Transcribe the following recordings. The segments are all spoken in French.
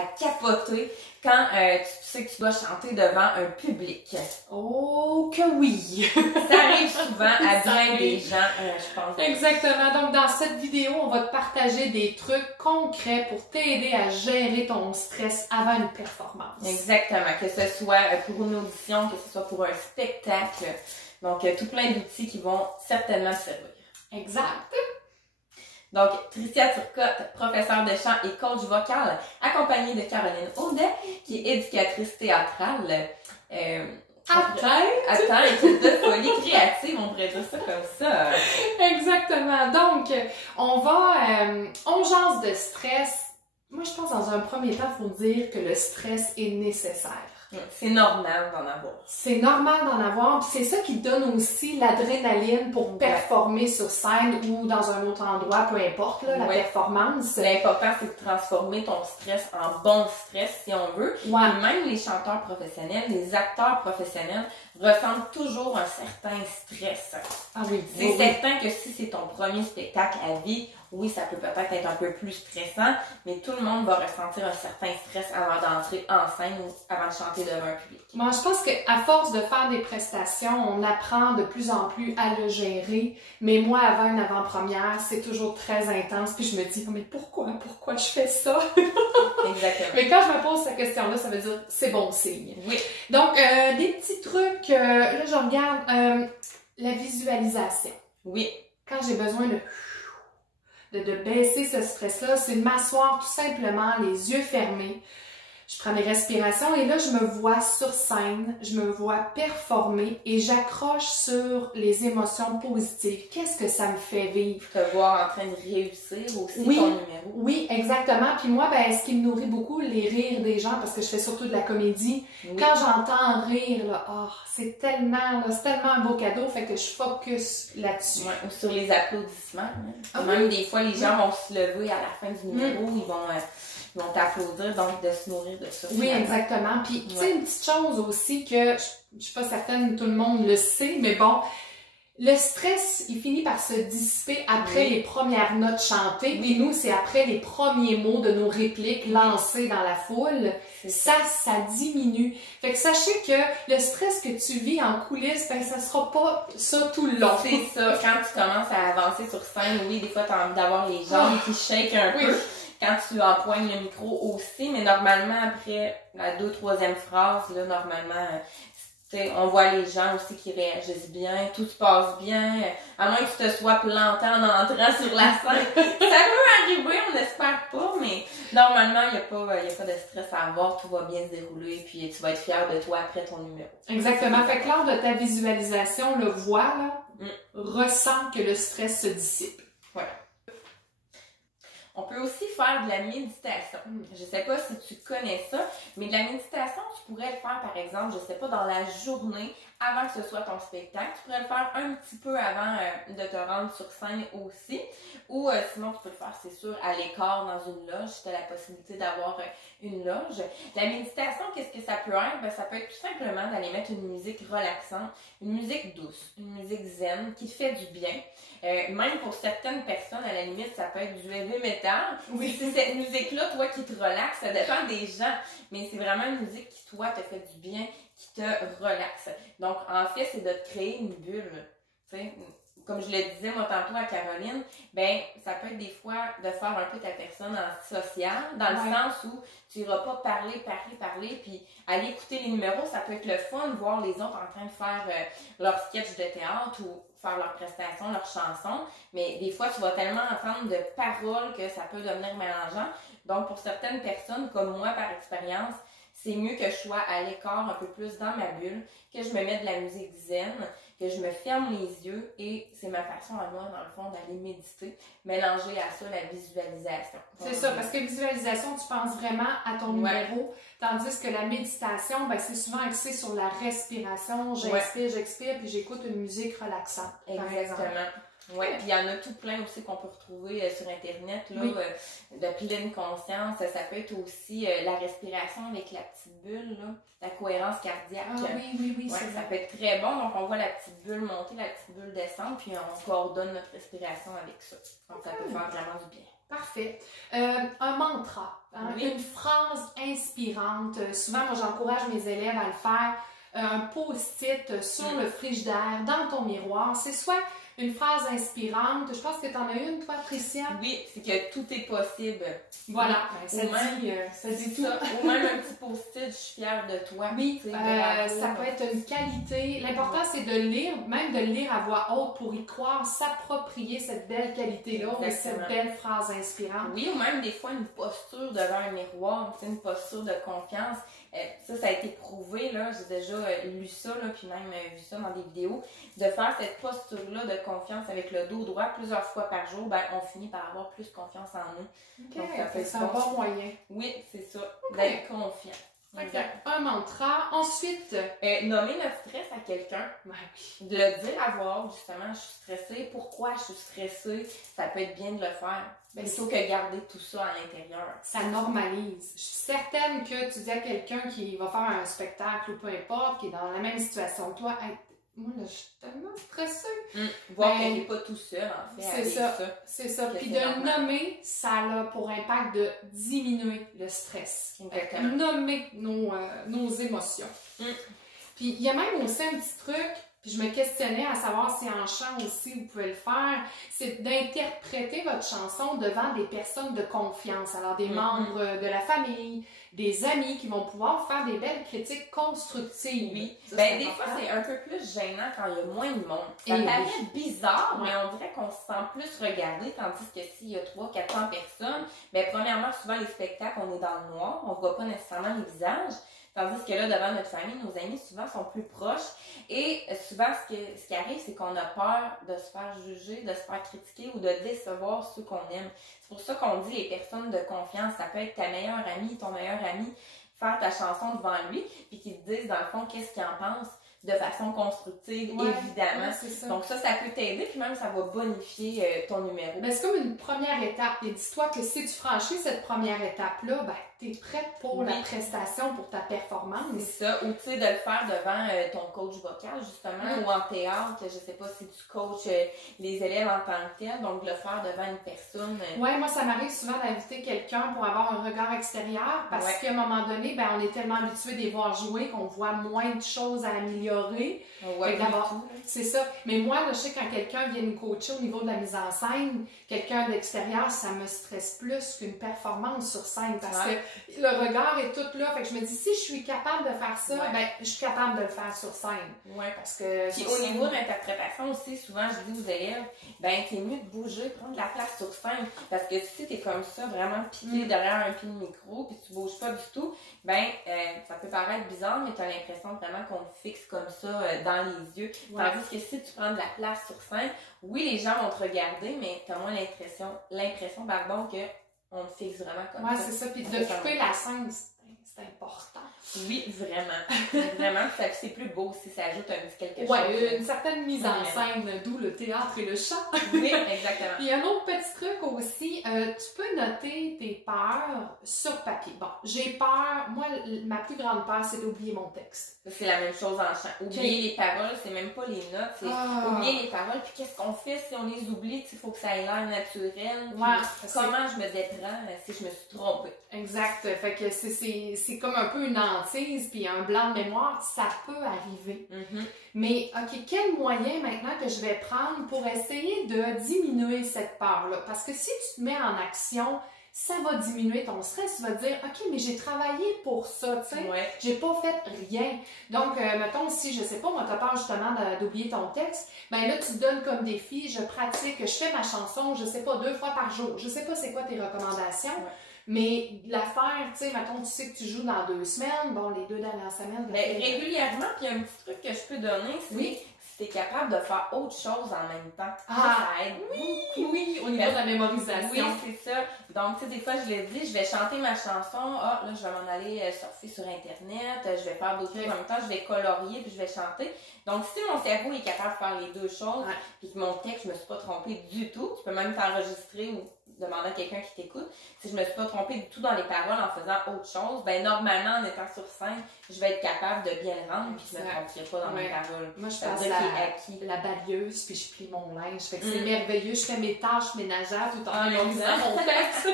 à capoter quand tu sais que tu dois chanter devant un public? Oh que oui! Ça arrive souvent à bien des gens, je pense. Exactement. Donc, dans cette vidéo, on va te partager des trucs concrets pour t'aider à gérer ton stress avant une performance. Exactement. Que ce soit pour une audition, que ce soit pour un spectacle. Donc, tout plein d'outils qui vont certainement te servir. Exact. Donc, Tricia Turcotte, professeure de chant et coach vocal, accompagnée de Caroline Audet, qui est éducatrice théâtrale. Attends, équipe de folie créative, on pourrait dire ça comme ça. Exactement. Donc, on jase de stress. Moi, je pense dans un premier temps, il faut dire que le stress est nécessaire. C'est normal d'en avoir. C'est normal d'en avoir, puis c'est ça qui donne aussi l'adrénaline pour performer sur scène ou dans un autre endroit, peu importe là, la performance. L'important, c'est de transformer ton stress en bon stress, si on veut. Ouais. Et même les chanteurs professionnels, les acteurs professionnels ressentent toujours un certain stress. Ah oui. C'est certain que si c'est ton premier spectacle à vie, oui, ça peut peut-être être un peu plus stressant, mais tout le monde va ressentir un certain stress avant d'entrer en scène ou avant de chanter devant un public. Moi, je pense qu'à force de faire des prestations, on apprend de plus en plus à le gérer. Mais moi, avant une avant-première, c'est toujours très intense. Puis je me dis, mais pourquoi je fais ça? Exactement. Mais quand je me pose cette question-là, ça veut dire, c'est bon signe. Oui. Donc, des petits trucs, là, je regarde la visualisation. Oui. Quand j'ai besoin de baisser ce stress-là, c'est de m'asseoir tout simplement, les yeux fermés. Je prends mes respirations et là, je me vois sur scène, je me vois performer et j'accroche sur les émotions positives. Qu'est-ce que ça me fait vivre? Te voir en train de réussir aussi ton numéro. Oui, exactement. Puis moi, ben, ce qui me nourrit beaucoup, les rires des gens, parce que je fais surtout de la comédie. Oui. Quand j'entends rire, là, c'est tellement un beau cadeau, fait que je focus là-dessus. Ouais, ou sur les applaudissements. Hein. Même des fois, les gens vont se lever à la fin du numéro, ils vont t'applaudir, donc de se nourrir de ça. Oui, exactement. Puis, tu sais, une petite chose aussi que je suis pas certaine que tout le monde le sait, mais bon, le stress, il finit par se dissiper après les premières notes chantées. Et nous, c'est après les premiers mots de nos répliques lancées dans la foule. Ça diminue. Fait que sachez que le stress que tu vis en coulisses, ben, ça sera pas ça tout le long. C'est ça. Quand tu commences à avancer sur scène, oui, des fois, tu as envie d'avoir les jambes qui shake un peu. Quand tu empoignes le micro aussi, mais normalement, après la 2e, 3e phrase, là, normalement, on voit les gens aussi qui réagissent bien, tout se passe bien, à moins que tu te sois planté en entrant sur la scène. Ça peut arriver, on n'espère pas, mais normalement, il n'y a pas de stress à avoir, tout va bien se dérouler, puis tu vas être fier de toi après ton numéro. Exactement. Fait que lors de ta visualisation, le voix, là, ressent que le stress se dissipe. Voilà. On peut aussi faire de la méditation. Je sais pas si tu connais ça, mais de la méditation, tu pourrais le faire, par exemple, je sais pas, dans la journée, avant que ce soit ton spectacle. Tu pourrais le faire un petit peu avant de te rendre sur scène aussi. Ou sinon, tu peux le faire, c'est sûr, à l'écart dans une loge, si tu as la possibilité d'avoir une loge. La méditation, qu'est-ce que ça peut être? Ben, ça peut être tout simplement d'aller mettre une musique relaxante, une musique douce, une musique zen qui te fait du bien. Même pour certaines personnes, à la limite, ça peut être du heavy metal. Oui. C'est cette musique-là, toi, qui te relaxe. Ça dépend des gens, mais c'est vraiment une musique qui, toi, te fait du bien, qui te relaxe. Donc, en fait, c'est de te créer une bulle. Tu sais, comme je le disais, moi, tantôt à Caroline, ben, ça peut être des fois de faire un peu ta personne en social, dans le sens où tu iras pas parler, puis aller écouter les numéros, ça peut être le fun, voir les autres en train de faire leur sketch de théâtre ou faire leurs prestations, leurs chansons, mais des fois, tu vas tellement entendre de paroles que ça peut devenir mélangeant. Donc, pour certaines personnes, comme moi, par expérience, c'est mieux que je sois à l'écart un peu plus dans ma bulle, que je me mette de la musique zen, que je me ferme les yeux et c'est ma façon à moi, dans le fond, d'aller méditer, mélanger à ça la visualisation. C'est ça, parce que visualisation, tu penses vraiment à ton numéro, tandis que la méditation, ben, c'est souvent axé sur la respiration. J'inspire, j'expire, puis j'écoute une musique relaxante. Exactement. Oui, puis il y en a tout plein aussi qu'on peut retrouver sur Internet, là, de pleine conscience. Ça peut être aussi la respiration avec la petite bulle, là, la cohérence cardiaque. Ah oui, ça peut être très bon. Donc, on voit la petite bulle monter, la petite bulle descendre, puis on coordonne notre respiration avec ça. Donc, ça peut faire vraiment du bien. Parfait. Un mantra, hein, une phrase inspirante. Souvent, moi, j'encourage mes élèves à le faire. Un post-it sur le frigidaire, dans ton miroir. C'est soit une phrase inspirante. Je pense que tu en as une, toi, Tricia? Oui, c'est que tout est possible. Voilà, ça dit tout. Ou même un petit post-it, je suis fière de toi. Oui, ça peut être une qualité. L'important, c'est de lire, même de le lire à voix haute pour y croire, s'approprier cette belle qualité-là, ou cette belle phrase inspirante. Oui, ou même des fois une posture devant un miroir, une posture de confiance. Ça a été prouvé, là, j'ai déjà lu ça, là, puis même vu ça dans des vidéos, de faire cette posture-là de confiance avec le dos droit plusieurs fois par jour, ben on finit par avoir plus confiance en nous. Okay, donc, c'est un bon moyen. Oui, c'est ça, d'être confiant. Exact. Un mantra. Ensuite, nommer notre stress à quelqu'un. Ben oui. De le dire à voix haute, justement, je suis stressée. Pourquoi je suis stressée? Ça peut être bien de le faire. Plutôt que garder tout ça à l'intérieur. Ça normalise. Je suis certaine que tu dis à quelqu'un qui va faire un spectacle ou peu importe, qui est dans la même situation que toi, hey, moi là, je suis tellement stressée. Voir qu'elle n'est pas tout seul, en fait. C'est ça. Puis de le nommer, ça a pour impact de diminuer le stress. Exactement. Nommer nos émotions. Puis il y a même aussi un petit truc, puis je me questionnais à savoir si en chant aussi vous pouvez le faire, c'est d'interpréter votre chanson devant des personnes de confiance. Alors des membres de la famille, des amis qui vont pouvoir faire des belles critiques constructives. Oui. Ça, des fois c'est un peu plus gênant quand il y a moins de monde. Ça paraît bizarre, mais on dirait qu'on se sent plus regardé, tandis que s'il y a 300-400 personnes, premièrement, souvent les spectacles, on est dans le noir, on voit pas nécessairement les visages. Tandis que là, devant notre famille, nos amis, souvent, sont plus proches. Et souvent, ce qui arrive, c'est qu'on a peur de se faire juger, de se faire critiquer ou de décevoir ceux qu'on aime. C'est pour ça qu'on dit les personnes de confiance. Ça peut être ta meilleure amie, ton meilleur ami, faire ta chanson devant lui, puis qu'ils te disent, dans le fond, qu'est-ce qu'ils en pensent de façon constructive, évidemment. Ouais, ça. Donc ça peut t'aider, puis même ça va bonifier ton numéro. C'est comme une première étape. Et dis-toi que si tu franchis cette première étape-là, t'es prête pour la prestation, pour ta performance. C'est ça. Ou tu sais, de le faire devant ton coach vocal, justement, ou en théâtre. Je sais pas si tu coaches les élèves en tant que tel, donc de le faire devant une personne. Ouais, moi, ça m'arrive souvent d'inviter quelqu'un pour avoir un regard extérieur, parce qu'à un moment donné, on est tellement habitué de les voir jouer qu'on voit moins de choses à améliorer. C'est ça. Mais moi, là, je sais quand quelqu'un vient nous coacher au niveau de la mise en scène, quelqu'un d'extérieur, ça me stresse plus qu'une performance sur scène, parce que le regard est tout là. Fait que je me dis, si je suis capable de faire ça, je suis capable de le faire sur scène. Parce que puis au niveau de l'interprétation aussi, souvent, je dis aux élèves, c'est mieux de bouger, prendre de la place sur scène. Parce que si t'es comme ça, vraiment piqué derrière un pied de micro, puis tu bouges pas du tout, ça peut paraître bizarre, mais t'as l'impression vraiment qu'on te fixe comme ça dans les yeux. Tandis que si tu prends de la place sur scène, oui, les gens vont te regarder, mais t'as moins l'impression, que on te fixe vraiment comme ça. Ouais, c'est ça. Puis d'occuper la scène, c'est important. Oui, vraiment. Vraiment, c'est plus beau si ça ajoute un petit quelque chose. Ouais, une certaine mise en scène, d'où le théâtre et le chant. Oui, exactement. Puis un autre petit truc aussi, tu peux noter tes peurs sur papier. Bon, j'ai peur, moi, ma plus grande peur, c'est d'oublier mon texte. C'est la même chose en chant. Oublier les paroles, c'est même pas les notes, c'est oublier les paroles. Puis qu'est-ce qu'on fait si on les oublie? Il faut que ça ait l'air naturel. Comment je me déprends si je me suis trompée? Exact. Fait que c'est comme un peu une hantise puis un blanc de mémoire, ça peut arriver. Mais, OK, quel moyen maintenant que je vais prendre pour essayer de diminuer cette peur-là? Parce que si tu te mets en action, ça va diminuer ton stress. Tu vas te dire, OK, mais j'ai travaillé pour ça, tu sais. J'ai pas fait rien. Donc, mettons, si, je sais pas, moi, t'as peur justement d'oublier ton texte, là, tu te donnes comme défi, je pratique, je fais ma chanson, je sais pas, 2 fois par jour. Je sais pas c'est quoi tes recommandations. Mais la faire, tu sais, mettons, tu sais que tu joues dans 2 semaines, les 2 dernières semaines. Régulièrement, puis un petit truc que je peux donner, c'est si t'es capable de faire autre chose en même temps. Ça aide. Oui, au niveau de la mémorisation. Oui, c'est ça. Donc, tu sais, des fois, je l'ai dit, je vais chanter ma chanson, là, je vais m'en aller surfer sur Internet, je vais faire d'autres choses en même temps, je vais colorier, puis je vais chanter. Donc, si mon cerveau est capable de faire les 2 choses, puis que mon texte, je me suis pas trompée du tout, tu peux même t'enregistrer ou demander à quelqu'un qui t'écoute, si je me suis pas trompée du tout dans les paroles en faisant autre chose, normalement, en étant sur scène, je vais être capable de bien le rendre, puis je me tromperai pas dans mes paroles. Moi, je pense à la balieuse, puis je plie mon linge. Fait que c'est merveilleux. Je fais mes tâches ménagères tout en lisant mon texte.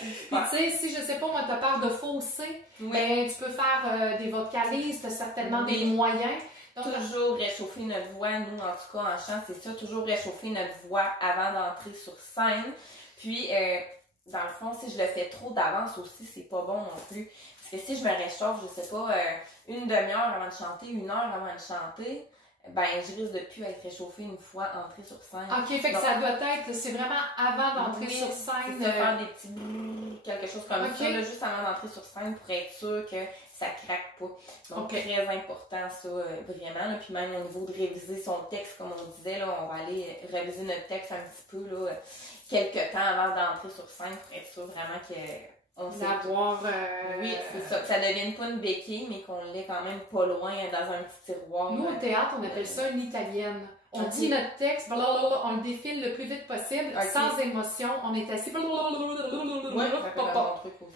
Puis tu sais, si je sais pas, moi, tu parles de fausser, ben, tu peux faire des vocalises, tu as certainement des moyens. Donc, toujours réchauffer notre voix, nous, en tout cas, en chant, c'est ça, toujours réchauffer notre voix avant d'entrer sur scène. Puis, dans le fond, si je le fais trop d'avance aussi, c'est pas bon non plus. Parce que si je me réchauffe, je sais pas, une demi-heure avant de chanter, 1 heure avant de chanter, ben, je risque de plus être réchauffée une fois entrée sur scène. OK, fait que ça doit être, c'est vraiment avant d'entrer sur scène. C'est faire des petits quelque chose comme ça, là, juste avant d'entrer sur scène pour être sûr que ça craque pas. Donc, très important, ça, vraiment. Là. Puis même au niveau de réviser son texte, comme on disait, là, on va aller réviser notre texte un petit peu, là, quelques temps avant d'entrer sur scène pour être sûr vraiment qu'on sait. D'avoir... Oui, c'est ça. Que ça ne devienne pas une béquille, mais qu'on l'ait quand même pas loin dans un petit tiroir. Nous, au théâtre, on appelle ça une italienne. On dit notre texte, blablabla, on le défile le plus vite possible, sans émotion, on est assis, puis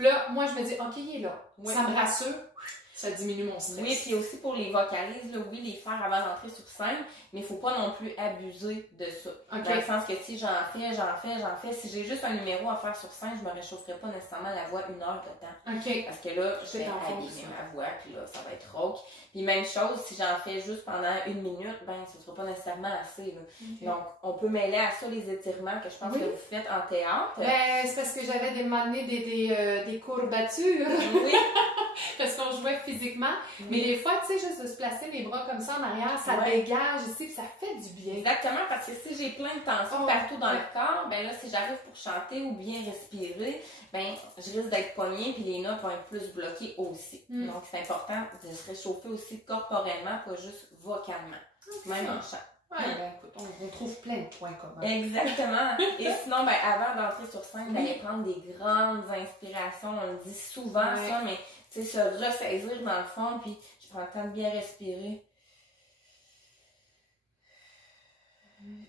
là, moi, je me dis, OK, il est là. Ça me rassure, ça diminue mon stress. Oui, puis aussi pour les vocalises, là, oui, les faire avant d'entrer sur scène, mais il faut pas non plus abuser de ça. Dans le sens que si j'en fais, si j'ai juste un numéro à faire sur scène, je me réchaufferai pas nécessairement la voix 1 heure de temps. Parce que là, je vais abîmer ma voix, puis là, ça va être rauque. Puis même chose, si j'en fais juste pendant 1 minute, ben, ce sera pas nécessairement assez, là. Donc, on peut mêler à ça les étirements que je pense que vous faites en théâtre. Ben, c'est parce que j'avais demandé des courbatures. Oui. Parce qu'on jouait physiquement. Mais des fois, tu sais, juste de se placer les bras comme ça en arrière, ça dégage ici, puis ça fait du bien. Exactement, parce que si j'ai plein de tension partout dans le corps, ben là, si j'arrive pour chanter ou bien respirer, ben, je risque d'être poignée, puis les notes vont être plus bloquées aussi. Donc, c'est important de se réchauffer aussi corporellement, pas juste vocalement. Même en chant. Ouais, ben écoute, on trouve plein de points communs. Exactement. Et sinon, ben, avant d'entrer sur scène, d'aller prendre des grandes inspirations. On le dit souvent, ça, mais tu sais, se ressaisir dans le fond, puis je prends le temps de bien respirer.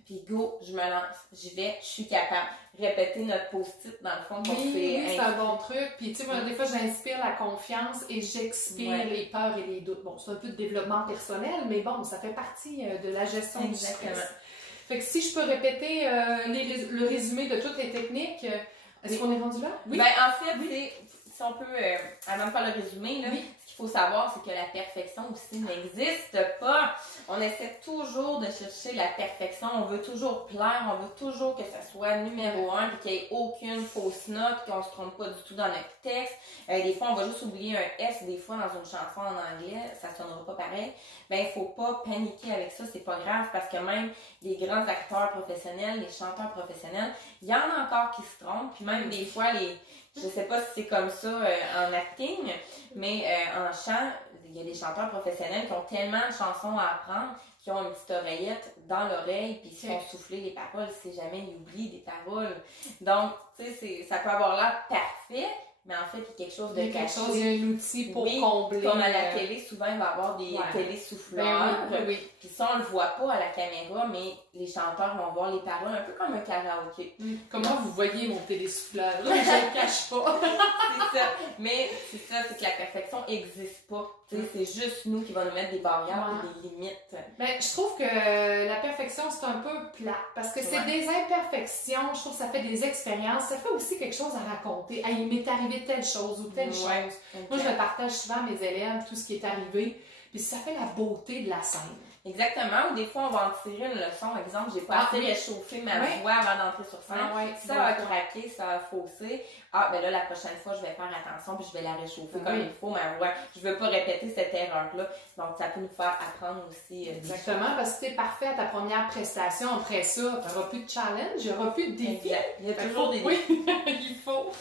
Puis go, je me lance, j'y vais, je suis capable. Répéter notre post-it dans le fond. Oui, c'est un bon truc. Puis tu sais, moi, des fois, j'inspire la confiance et j'expire les peurs et les doutes. Bon, c'est un peu de développement personnel, mais bon, ça fait partie de la gestion du stress. Fait que si je peux répéter le résumé de toutes les techniques, est-ce qu'on est rendu là? Oui. Ben, en fait, si on peut, avant de faire le résumé, là, ce qu'il faut savoir, c'est que la perfection aussi n'existe pas. On essaie toujours de chercher la perfection. On veut toujours plaire. On veut toujours que ça soit numéro 1 et qu'il n'y ait aucune fausse note, qu'on se trompe pas du tout dans notre texte. Des fois, on va juste oublier un S. Des fois, dans une chanson en anglais, ça sonnera pas pareil. Ben, il faut pas paniquer avec ça. C'est pas grave parce que même les grands acteurs professionnels, les chanteurs professionnels, il y en a encore qui se trompent. Puis même des fois, je sais pas si c'est comme ça en acting, mais en chant, il y a des chanteurs professionnels qui ont tellement de chansons à apprendre, qui ont une petite oreillette dans l'oreille, puis ils se font souffler les paroles si jamais ils oublient des paroles. Donc, tu sais, ça peut avoir l'air parfait, mais en fait, il y a quelque chose de caché. Il y a un outil pour combler. Comme à la télé, souvent, il va y avoir des télésouffleurs. Puis ça, on le voit pas à la caméra, mais les chanteurs vont voir les paroles un peu comme un karaoké. Comment vous voyez mon télésouffleur? Je le cache pas. C'est ça. Mais c'est ça, c'est que la perfection n'existe pas. C'est juste nous qui va nous mettre des barrières et des limites. Ben, je trouve que la perfection, c'est un peu plat. Parce que c'est des imperfections. Je trouve que ça fait des expériences. Ça fait aussi quelque chose à raconter. Il m'est arrivé telle chose ou telle chose. Moi, je le partage souvent à mes élèves, tout ce qui est arrivé. Puis ça fait la beauté de la scène. Exactement. Ou des fois, on va en tirer une leçon. Par exemple, j'ai pas assez réchauffé ma voix avant d'entrer sur scène. Ça a craqué, ça a faussé. Ben là, la prochaine fois, je vais faire attention puis je vais la réchauffer comme il faut, ma voix. Je veux pas répéter cette erreur-là. Donc, ça peut nous faire apprendre aussi. Exactement, parce que t'es parfait à ta première prestation. Après ça, il n'y aura plus de challenge, il n'y aura plus de défi. Il y a toujours des défis. Il faut.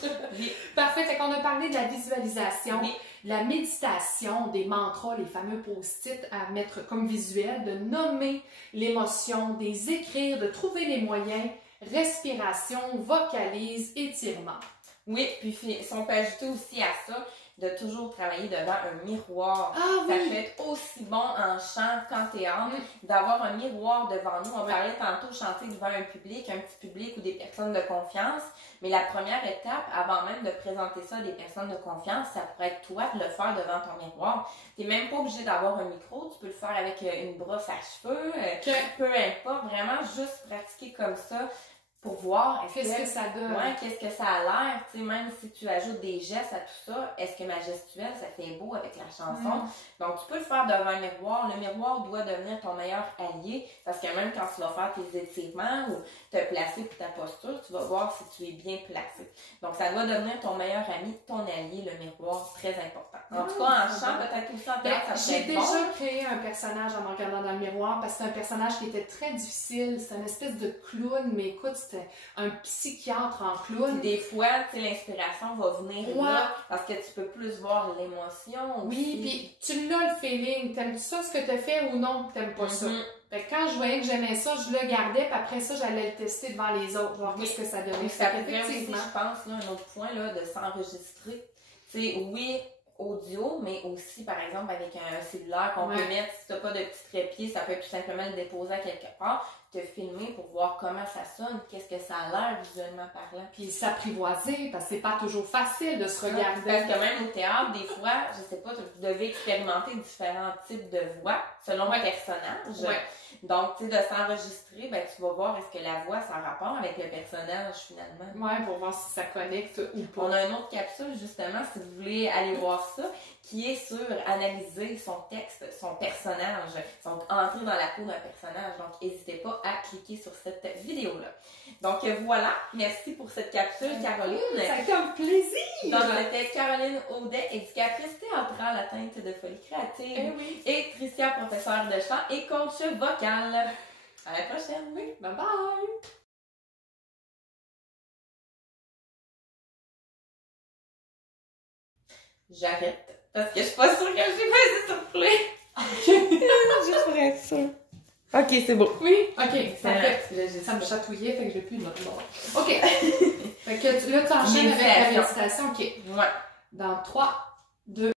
Parfait. Fait qu'on a parlé de la visualisation, la méditation, des mantras, les fameux post-it à mettre comme visuel, de nommer l'émotion, des écrire, de trouver les moyens, respiration, vocalise, étirement. Oui, puis si on peut ajouter aussi à ça, de toujours travailler devant un miroir. Ah, ça oui. peut être aussi bon en chant qu'en théâtre, d'avoir un miroir devant nous. On parlait tantôt chanter devant un petit public ou des personnes de confiance, mais la première étape, avant même de présenter ça à des personnes de confiance, ça pourrait être toi de le faire devant ton miroir. T'es même pas obligé d'avoir un micro, tu peux le faire avec une brosse à cheveux, peu importe, vraiment juste pratiquer comme ça pour voir qu'est-ce que ça donne. Ouais, qu'est-ce que ça a l'air, tu sais, même si tu ajoutes des gestes à tout ça, est-ce que ma gestuelle, ça fait beau avec la chanson? Donc, tu peux le faire devant un miroir. Le miroir doit devenir ton meilleur allié parce que même quand tu vas faire tes étirements ou te placer pour ta posture, tu vas voir si tu es bien placé. Donc, ça doit devenir ton meilleur ami, ton allié, le miroir, très important. En tout cas, en chant, peut-être aussi en théâtre, ça J'ai peut être bon. déjà créé un personnage en me regardant dans le miroir parce que c'est un personnage qui était très difficile. C'était une espèce de clown, mais écoute, c'était un psychiatre en clown. Des fois, tu sais, l'inspiration va venir là parce que tu peux plus voir l'émotion aussi. Oui, puis tu l'as le feeling. T'aimes ça ce que t'as fait ou non, t'aimes pas ça? Fait que quand je voyais que j'aimais ça, je le gardais, puis après ça, j'allais le tester devant les autres, voir qu'est-ce que ça donnait. Ça pourrait aussi, je pense, là, un autre point, là, de s'enregistrer. Tu sais, oui, audio, mais aussi, par exemple, avec un cellulaire qu'on peut mettre, si t'as pas de petit trépied, ça peut être tout simplement le déposer à quelque part, te filmer pour voir comment ça sonne, qu'est-ce que ça a l'air visuellement parlant. Puis s'apprivoiser, parce que c'est pas toujours facile de se regarder. Parce que même au théâtre, des fois, je sais pas, vous devez expérimenter différents types de voix selon le personnage. Donc, tu sais, de s'enregistrer, ben, tu vas voir est-ce que la voix, ça a rapport avec le personnage, finalement. Ouais, pour voir si ça connecte ou pas. On a une autre capsule, justement, si vous voulez aller voir ça, qui est sur analyser son texte, son personnage. Donc, entrer dans la peau d'un personnage. Donc, n'hésitez pas à cliquer sur cette vidéo-là. Donc, voilà. Merci pour cette capsule, Caroline. Ça a été un plaisir! Donc, c'était Caroline Audet, éducatrice théâtrale atteinte de folie créative. Et Tricia, professeure de chant et coach vocal. À la prochaine. Bye bye! J'arrête. Parce que je suis pas sûre que j'ai fait sur play. Juste pour être sûre. Ok, c'est bon. Oui, ok. Ça me chatouillait, fait que j'ai plus de notes. Ok. Fait que là, tu enchaînes avec la méditation. Ok. Ouais. Dans 3, 2,